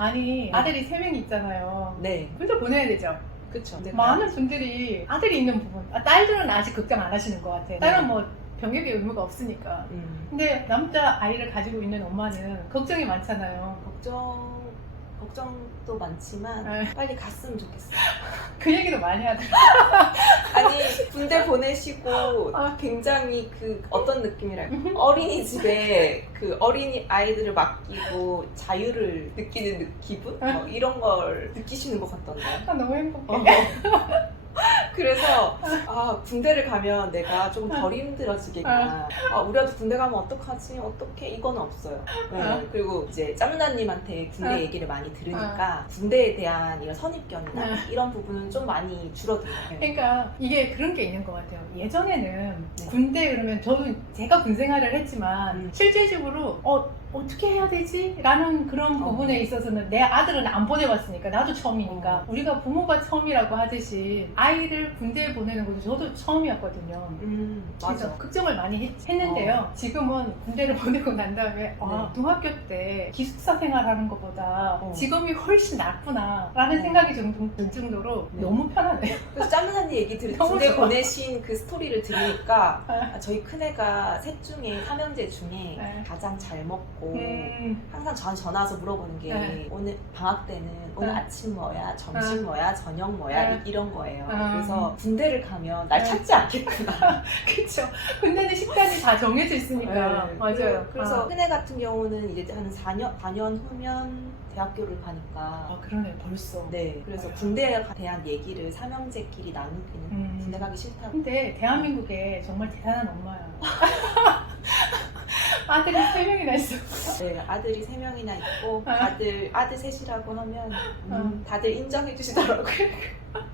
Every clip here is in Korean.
아니 아들이 세 명이 있잖아요. 네, 혼자 보내야 되죠. 그쵸. 네, 많은 분들이 아들이 있는 부분, 아, 딸들은 아직 걱정 안 하시는 것 같아. 딸은 뭐 병역의 의무가 없으니까. 음, 근데 남자 아이를 가지고 있는 엄마는 걱정이 많잖아요. 걱정, 걱정도 많지만 네. 빨리 갔으면 좋겠어요. 그 얘기도 많이 하더라고요. 아니 군대 보내시고 아. 굉장히 그 어떤 느낌이랄까 음. 어린이집에 그 어린이 아이들을 맡기고 자유를 느끼는 느- 기분 뭐 이런 걸 느끼시는 것 같던데. 아, 너무 행복해. 어. 그래서 아 군대를 가면 내가 좀 덜 힘들어지겠구나. 아 우리도 군대 가면 어떡하지? 어떻게 이건 없어요. 네. 어. 그리고 이제 짬누나님한테 군대 어. 얘기를 많이 들으니까 군대에 대한 이런 선입견이나 어. 이런 부분은 좀 많이 줄어들어요. 그러니까 이게 그런 게 있는 것 같아요. 예전에는 네. 군대 그러면 저도 제가 군 생활을 했지만 음. 실제적으로 어 어떻게 해야 되지? 라는 그런 어. 부분에 있어서는 내 아들은 안 보내봤으니까 나도 처음이니까 어. 우리가 부모가 처음이라고 하듯이 아이를 군대에 보내는 것도 저도 처음이었거든요. 음 그래서 맞아. 걱정을 많이 했, 는데요 지금은 군대를 보내고 난 다음에 아, 네. 중학교 때 기숙사 생활하는 것보다 어. 지금이 훨씬 낫구나라는 어. 생각이 좀들 정도로 네. 너무 편하네요. 그래서 짬누나님 얘기 들 너무 군대 좋아. 보내신 그 스토리를 들으니까 아. 아, 저희 큰애가 셋 중에 삼형제 중에 네. 가장 잘 먹고 음, 항상 전 전화 와서 물어보는 게 네. 오늘 방학 때는 오늘 네. 아침 뭐야 점심 네. 뭐야 저녁 뭐야 네. 이, 런 거예요 음. 그래서 군대를 가면 날 네. 찾지 않겠구나 그쵸. 군대는 식단이 다 정해져 있으니까. 네. 맞아요. 그래서 아. 큰애 같은 경우는 이제 한 4년 4년 후면 대학교를 가니까 아, 그러네, 벌써. 네 그래서 아유. 군대에 대한 얘기를 삼형제끼리 나누기는 음. 군대 가기 싫다고 근데 대한민국에 정말 대단한 엄마야. 아들이 세 명이나 있어. 네, 아들이 세 명이나 있고 아. 아들 아들 셋이라고 하면 음, 어. 다들 인정해 주시더라고요.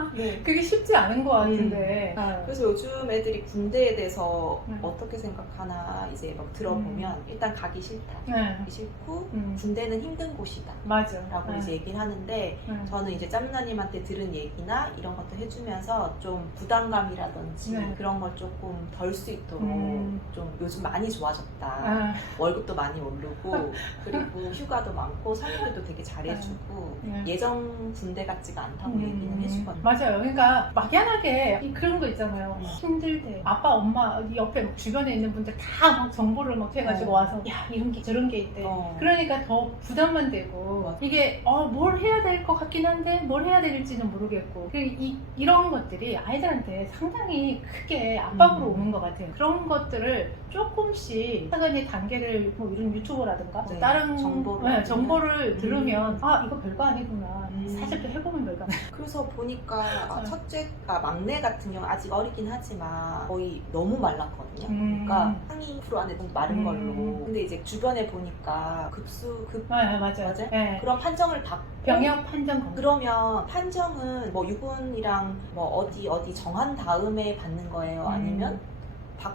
아. 네. 그게 쉽지 않은 것 같은데. 아. 그래서 요즘 애들이 군대에 대해서 음. 어떻게 생각하나 이제 막 들어보면 일단 가기 싫다. 네. 가기 싫고 음, 군대는 힘든 곳이다. 맞아. 라고 네. 이제 얘기를 하는데 음. 저는 이제 짬나님한테 들은 얘기나 이런 것도 해주면서 좀 부담감이라든지 네. 그런 걸 조금 덜 수 있도록 음. 좀 요즘 많이 좋아졌다. 아, 월급도 많이 오르고 그리고 휴가도 많고 선임들도 되게 잘해주고 네. 예전 군대 같지가 않다고 얘기는 음, 해주거든요. 맞아요. 그러니까 막연하게 이 그런 거 있잖아요. 음. 힘들 때 아빠, 엄마 옆에 막 주변에 있는 분들 다 막 정보를 막 해가지고 어. 와서 야 이런 게 저런 게 있대. 어. 그러니까 더 부담만 되고 맞아. 이게 어, 뭘 해야 될 것 같긴 한데 뭘 해야 될지는 모르겠고 그 이, 이런 것들이 아이들한테 상당히 크게 압박으로 음. 오는 것 같아요. 그런 것들을 조금씩 사전에 단계를 뭐 이런 유튜브라든가 뭐 네, 다른 정보를 네, 정보를 음. 들으면 아 이거 별거 아니구나. 음. 사실 또 해보면 별거. 그래서 보니까 어. 첫째가 막내 같은 경우 아직 어리긴 하지만 거의 너무 말랐거든요. 음. 그러니까 상위 프로 안에 좀 마른 음. 걸로. 근데 이제 주변에 보니까 급수 급 네, 맞아요. 맞아요? 네. 그런 판정을 받고 병역 판정 검사. 그러면 판정은 뭐 유군이랑 뭐 어디 어디 정한 다음에 받는 거예요? 아니면 받,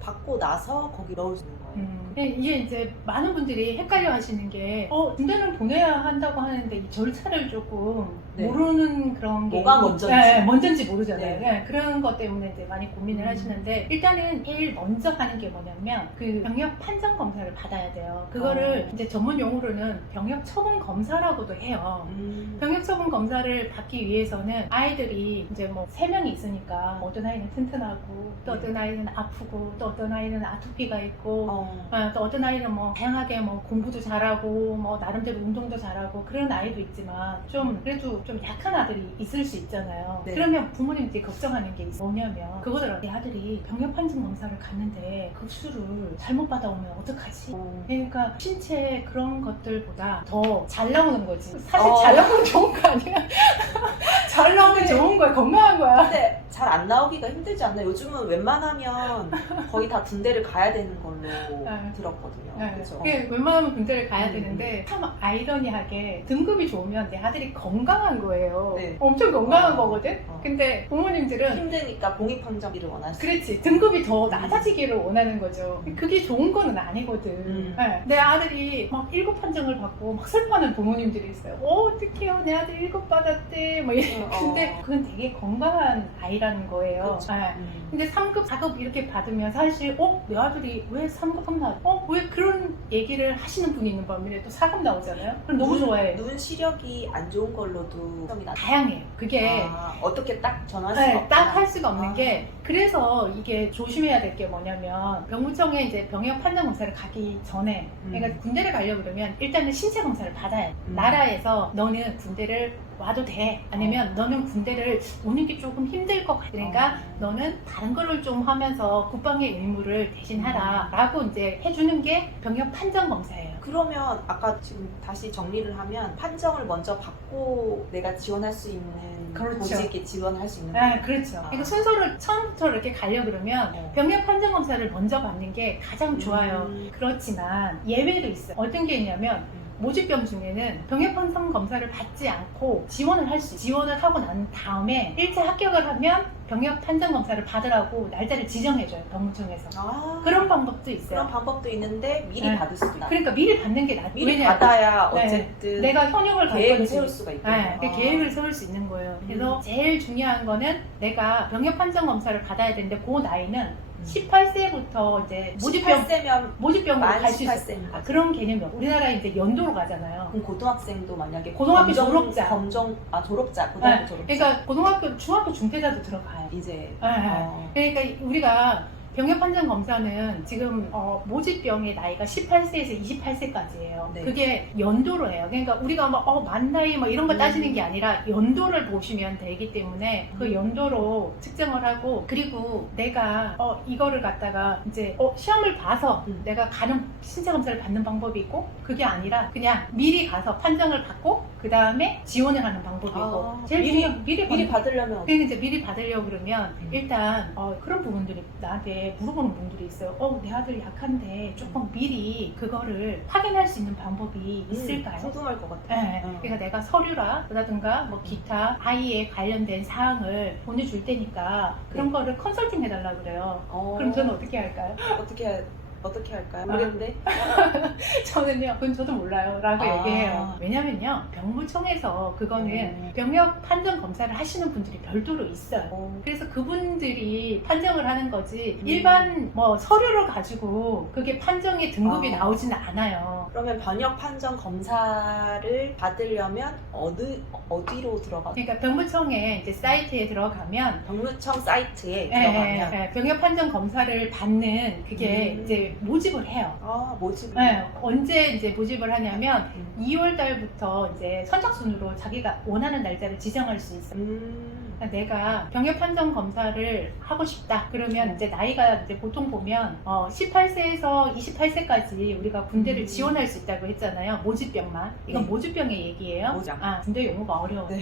받고 나서 거기 넣을 수 있는 거예요? 음, 이게 이제 많은 분들이 헷갈려 하시는 게, 어, 군대는 보내야 한다고 하는데 이 절차를 조금 네. 모르는 그런 게. 뭐가 먼저인지. 네, 먼저인지 모르잖아요. 네. 네, 그런 것 때문에 이제 많이 고민을 음. 하시는데, 일단은 제일 먼저 하는 게 뭐냐면, 그 병역 판정 검사를 받아야 돼요. 그거를 어. 이제 전문 용어로는 병역 처분 검사라고도 해요. 음. 병역 처분 검사를 받기 위해서는 아이들이 이제 뭐 세 명이 있으니까 어떤 아이는 튼튼하고 또 어떤 아이는 아프고 또 어떤 아이는 아토피가 있고 어. 아, 또 어떤 아이는 뭐 다양하게 뭐 공부도 잘하고 뭐 나름대로 운동도 잘하고 그런 아이도 있지만 좀 그래도 좀 약한 아들이 있을 수 있잖아요. 네. 그러면 부모님들이 걱정하는 게 뭐냐면 그거더라. 내 아들이 병역 판정 검사를 갔는데 급수를 잘못 받아오면 어떡하지? 어. 그러니까 신체 그런 것들보다 더 잘 나오는 거지. 사실 어. 잘 나오면 좋은 거 아니야? 잘 나오면 좋은 거야. 건강한 거야. 근데 잘 안 나오기가 힘들지 않나요? 요즘은 웬만하면 거의 다 군대를 가야 되는 걸로 네. 들었거든요. 네. 그렇죠? 그게 웬만하면 군대를 가야 음, 되는데 참 아이러니하게 등급이 좋으면 내 아들이 건강한 거예요. 네. 엄청 건강한 어. 거거든. 어. 근데 부모님들은 힘드니까 공익 판정비를 원하시. 그렇지 등급이 더 낮아지기를 원하는 거죠. 그게 좋은 거는 아니거든. 음. 네. 내 아들이 막 일급 판정을 받고 막 슬퍼하는 부모님들이 있어요. 어 어떡해요 내 아들 일급 받았대. 뭐 이래. 어. 근데 그건 되게 건강한 아이들. 나이라는 거예요. 네. 음. 근데 3급, 4급 이렇게 받으면 사실 어? 내 아들이 왜 3급 나 어? 왜 그런 얘기를 하시는 분이 있는 반면에 또 4급 나오잖아요? 그럼 너무 눈- 좋아해요. 눈 시력이 안 좋은 걸로도. 다양해요. 그게 아, 어떻게 딱 전할 수가 네, 없다. 딱할 수가 없는 아. 게 그래서 이게 조심해야 될 게 뭐냐면 병무청에 이제 병역 판정 검사를 가기 전에 음. 그러니까 군대를 가려고 그러면 일단은 신체 검사를 받아야 돼. 음. 나라에서 너는 군대를 와도 돼. 아니면 어. 너는 군대를 오는 게 조금 힘들 것 같으니까 그러니까 어. 너는 다른 거를 좀 하면서 국방의 의무를 대신하라 음. 라고 이제 해주는 게 병역 판정 검사예요. 그러면 아까 지금 다시 정리를 하면 판정을 먼저 받고 내가 지원할 수 있는 그렇죠. 보직에 지원할 수 있는 네, 거예요. 그렇죠. 아. 그러니까 순서를 처음부터 이렇게 가려 그러면 어. 병역 판정 검사를 먼저 받는 게 가장 좋아요. 음. 그렇지만 예외도 있어요. 어떤 게 있냐면 음. 모집병 중에는 병역 판정 검사를 받지 않고 지원을 할 수, 지원을 하고 난 다음에 일차 합격을 하면 병역 판정 검사를 받으라고 날짜를 지정해줘요. 병무청에서. 아, 그런 방법도 있어요. 그런 방법도 있는데 미리 네. 받을 수도 있다. 그러니까 미리 받는 게 낫. 미리 왜냐 받아야 네. 어쨌든 내가 현역을 갈 계획을 건지. 세울 수가 있고. 네, 그 계획을 세울 수 있는 거예요. 그래서 음. 제일 중요한 거는 내가 병역 판정 검사를 받아야 되는데 그 나이는 음. 18세부터 이제 모집병 18세면 모집병으로 만 갈 수 있어요. 18세인 아. 그런 개념이요. 우리나라 이제 연도로 가잖아요. 그럼 고등학생도 만약에 고등학교 검정, 졸업자. 검정 아 졸업자 고등학교 네, 졸업자 그러니까 고등학교, 중학교, 중퇴자도 들어가요. 이제 네, 어. 그러니까 우리가 병역 판정 검사는 지금 어, 모집병의 나이가 18세에서 28세까지예요. 네. 그게 연도로 해요. 그러니까 우리가 막 어, 만 나이 뭐 이런 거 음. 따지는 게 아니라 연도를 보시면 되기 때문에 그 음. 연도로 측정을 하고 그리고 내가 어, 이거를 갖다가 이제 어, 시험을 봐서 음. 내가 가는 신체 검사를 받는 방법이 있고 그게 아니라 그냥 미리 가서 판정을 받고 그 다음에 지원을 하는 방법이고 아, 제일 미리- 중요한 미리 미리 받으려면 그러니까 이제 미리 받으려고 그러면 음. 일단 어, 그런 부분들이 나한테 물어보는 분들이 있어요. 어, 내 아들 약한데 조금 미리 그거를 확인할 수 있는 방법이 있을까요? 음, 궁금할 것 같아. 네, 어. 그러니까 내가 서류라든가 뭐 기타 아이에 관련된 사항을 보내줄 테니까 그런 네. 거를 컨설팅 해달라 그래요. 어, 그럼 저는 어떻게 할까요? 어떻게 해- 어떻게 할까요? 아. 모르겠는데. 저는요, 그건 저도 몰라요.라고 아. 얘기해요. 왜냐면요, 병무청에서 그거는 음. 병역 판정 검사를 하시는 분들이 별도로 있어요. 어, 그래서 그분들이 판정을 하는 거지 음. 일반 뭐 서류를 가지고 그게 판정의 등급이 아. 나오지는 않아요. 그러면 번역 판정 검사를 받으려면 어디 어디로 들어가? 그러니까 병무청에 이제 사이트에 들어가면 병무청 사이트에 예, 들어가면 예, 예, 병역 판정 검사를 받는 그게 음. 이제 모집을 해요. 아 뭐지? 예, 언제 이제 모집을 하냐면 음. 2월 달부터 이제 선착순으로 자기가 원하는 날짜를 지정할 수 있어요. 음. 그러니까 내가 병역 판정 검사를 하고 싶다. 그러면 음. 이제 나이가 이제 보통 보면 어, 18세에서 28세까지 우리가 군대를 음. 지원할 수 있다고 했잖아요. 모집병만. 이건 네. 모집병의 얘기예요. 모장. 아, 군대 용어가 어려워. 네.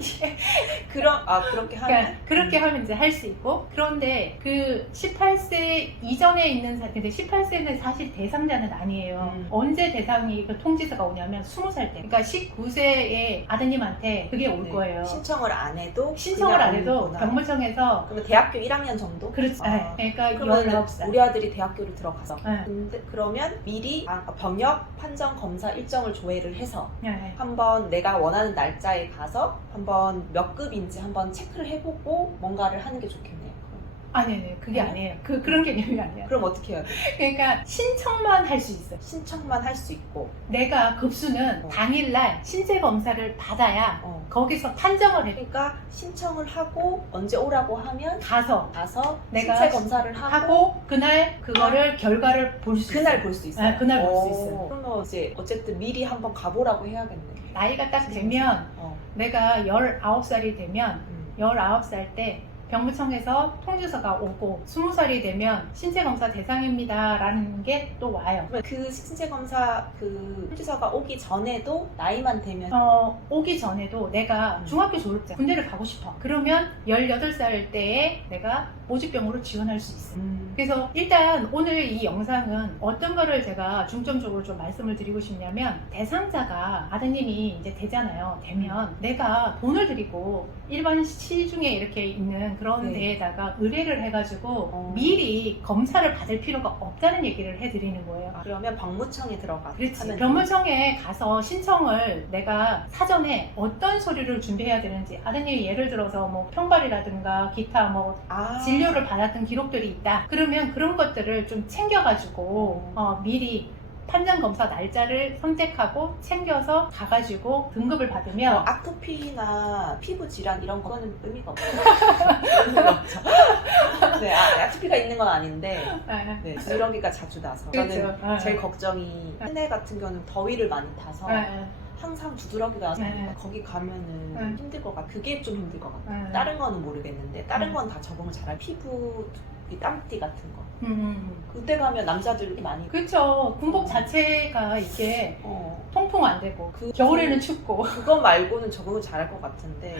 이게 그런 아 그렇게 하면 그러니까 그렇게 하면 이제 할 수 있고 그런데 그 18세 이전에 있는 사 근데 18세는 사실 대상자는 아니에요. 음. 언제 대상이 그 통지서가 오냐면 20살 때. 그러니까 19세의 아드님한테 그게 올 네. 거예요. 신청을 안 해도 신청을 안 해도 오는구나. 병무청에서 그러면 대학교 1학년 정도? 그렇지. 아. 네. 그러니까 그러면 19살. 우리 아들이 대학교를 들어가서 네. 근데 그러면 미리 아, 병역 판정 검사 일정을 조회를 해서 네. 한번 내가 원하는 날짜에 가서 한번 몇 급인지 한번 체크를 해보고 뭔가를 하는 게 좋겠네요. 아니, 아니, 그게 네. 아니에요. 그, 그런 개념이 아니야. 그럼 어떻게 돼? 그러니까 신청만 할 수 있어. 신청만 할 수 있고 내가 급수는 어. 당일날 신체 검사를 받아야 어. 거기서 판정을 해. 그러니까 신청을 하고 언제 오라고 하면 가서 가서 내가 신체 검사를 하고, 하고 그날 그거를 결과를 볼 수 있어. 그날 볼 수 있어요. 네, 그날 볼수 오. 있어요. 그러면 이제 어쨌든 미리 한번 가보라고 해야겠네. 나이가 딱 되면 어. 내가 19살이 되면 음. 19살 때 병무청에서 통지서가 오고 20살이 되면 신체 검사 대상입니다 라는 게 또 와요. 그 신체 검사 그 통지서가 오기 전에도 나이만 되면 어, 오기 전에도 내가 음. 중학교 졸업자 군대를 가고 싶어. 그러면 18살 때에 내가 오지병으로 지원할 수 있어요. 음. 그래서 일단 오늘 이 영상은 어떤 거를 제가 중점적으로 좀 말씀을 드리고 싶냐면 대상자가 아드님이 이제 되잖아요. 되면 내가 돈을 들이고 일반 시중에 이렇게 있는 그런 네. 데에다가 의뢰를 해가지고 어. 미리 검사를 받을 필요가 없다는 얘기를 해드리는 거예요. 아, 그러면 방무청에 들어가. 그렇지. 병무청에 가서 신청을 내가 사전에 어떤 서류를 준비해야 되는지 아드님이 예를 들어서 뭐 평발이라든가 기타 뭐 아. 진료 를 받았던 기록들이 있다. 그러면 그런 것들을 좀 챙겨가지고 어, 미리 판정 검사 날짜를 선택하고 챙겨서 가가지고 등급을 뭐 받으면 아토피나 피부 질환 이런 거는 의미가 없죠. 네, 아, 아토피가 있는 건 아닌데 네. 네, 부스러기가 자주 나서 저는 그렇죠. 제일 걱정이 한해 같은 경우는 더위를 많이 타서 네. 항상 두드러기가 나서 네. 거기 가면은 네. 힘들 것 같아. 그게 좀 힘들 것 같아. 네. 다른 거는 모르겠는데 다른 네. 건다 적응을 잘할 피부 이 땀띠 같은 거. 음, 음. 그때 가면 남자들이 많이 그렇죠. 군복 자체가 이게 어, 통풍 안 되고 그- 겨울에는 춥고 그거 말고는 적응을 잘할 것 같은데